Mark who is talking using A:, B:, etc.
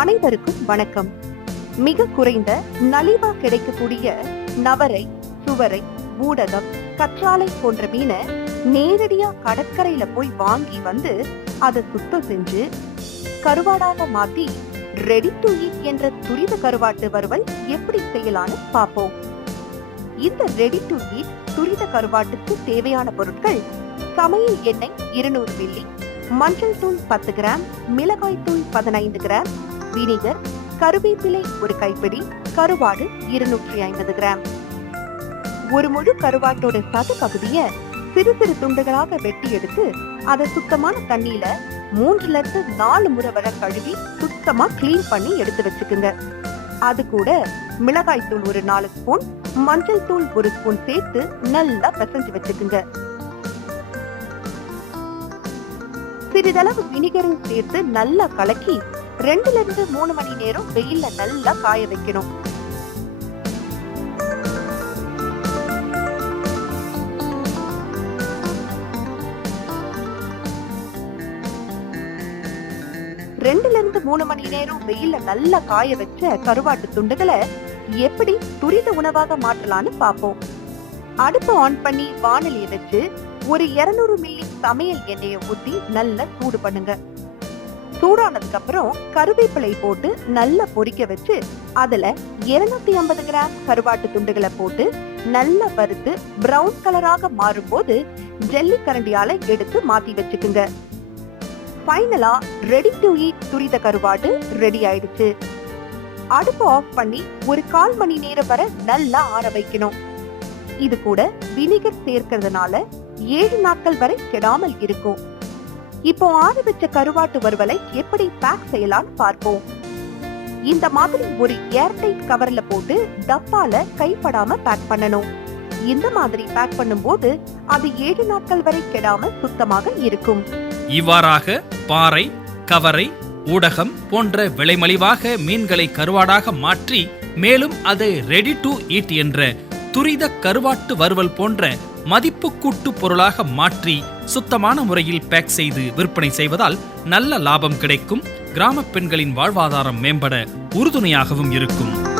A: அனைவருக்கும் வணக்கம். மிக குறைந்த நலிவா கிடைக்கக்கூடிய நவரை சுவரை ஊடகம் கற்றாழை போன்ற மீனை நேரடியா கடற்கரையில போய் வாங்கி வந்து அதை சுத்தம் செஞ்சு கருவாடாக மாத்தி ரெடி டு ஈட் என்ற துரித கருவாட்டு வறுவல் எப்படி செய்யலாம்னு பார்ப்போம். இந்த ரெடி டு ஈட் துரித கருவாட்டுக்கு தேவையான பொருட்கள் சமையல் எண்ணெய் இருநூறு மில்லி மஞ்சள் தூள் பத்து கிராம் மிளகாய் தூள் பதினைந்து கிராம் வினிகர் கருவேப்பிலை ஒரு கைப்பிடி கருவாடு இருநூற்றி ஐம்பது கிராம். ஒரு முழு கருவாட்டோட சது பகுதியை சிறு சிறு துண்டுகளாக வெட்டி எடுத்து அதை சுத்தமான தண்ணியில மூன்றுல இருந்து நாலு முறை வரை கழுவி சுத்தமா கிளீன் பண்ணி எடுத்து வச்சுக்குங்க. அது கூட மிளகாய் தூள் ஒரு நாலு ஸ்பூன் மஞ்சள் தூள் ஒரு ஸ்பூன் சேர்த்து நல்லா பிசைஞ்சு வச்சுக்குங்க. சிறிதளவு வினிகரும் சேர்த்து நல்லா கலக்கி ரெண்டுல இருந்து மூணு மணி நேரம் வெயில்ல நல்லா காய வைக்கணும். ரெண்டுல இருந்து மூணு மணி நேரம் வெயில்ல நல்லா காய வச்ச கருவாட்டு துண்டுகளை எப்படி துரித உணவாக மாற்றலாம்னு பார்ப்போம். அடுப்பு ஆன் பண்ணி வானலி வச்சு ஒரு 200 மில்லி சமையல் எண்ணெயை ஊத்தி நல்லா சூடு பண்ணுங்க. சூடானதுக்கு அப்புறம் கருவேப்பிலை போட்டு நல்லா பொரிக்க வச்சு அதுல 250 ஐம்பது கிராம் கருவாட்டு துண்டுகளை போட்டு நல்லா வறுத்து பிரவுன் கலராக மாறும்போது ஜெல்லி கரண்டியால எடுத்து மாத்தி வச்சுக்குங்க. ஃபைனலா ரெடி டு ஈட் துரித கருவாடு ரெடி ஆயிடுச்சு. அடுப்பு ஆஃப் பண்ணி ஒரு கால் மணி நேரம் வரை நல்லா ஆற வைக்கணும். இது கூட வினிகர் சேர்க்கறதுனால ஏழு நாட்கள் வரை கெடாமல் இருக்கும். இப்போ ஆரம்பிச்ச கருவாட்டு வறுவலை எப்படி பேக் செய்யலாம்னு பார்ப்போம். இந்த மாதிரி ஒரு ஏர்டைட் கவர்ல போட்டு டப்பால கைப்படாம பேக் பண்ணணும். இந்த மாதிரி பேக் பண்ணும்போது அது ஏழு நாட்கள் வரை கெடாம சுத்தமாக இருக்கும்.
B: இவ்வாறாக பாறை கவரை ஊடகம் போன்ற விலைமலிவாக மீன்களை கருவாடாக மாற்றி மேலும் அதை ரெடி டு ஈட் என்ற துரித கருவாட்டு வறுவல் போன்ற மதிப்புக்கூட்டு பொருளாக மாற்றி சுத்தமான முறையில் பேக் செய்து விற்பனை செய்வதால் நல்ல லாபம் கிடைக்கும். கிராமப் பெண்களின் வாழ்வாதாரம் மேம்பட உறுதுணையாகவும் இருக்கும்.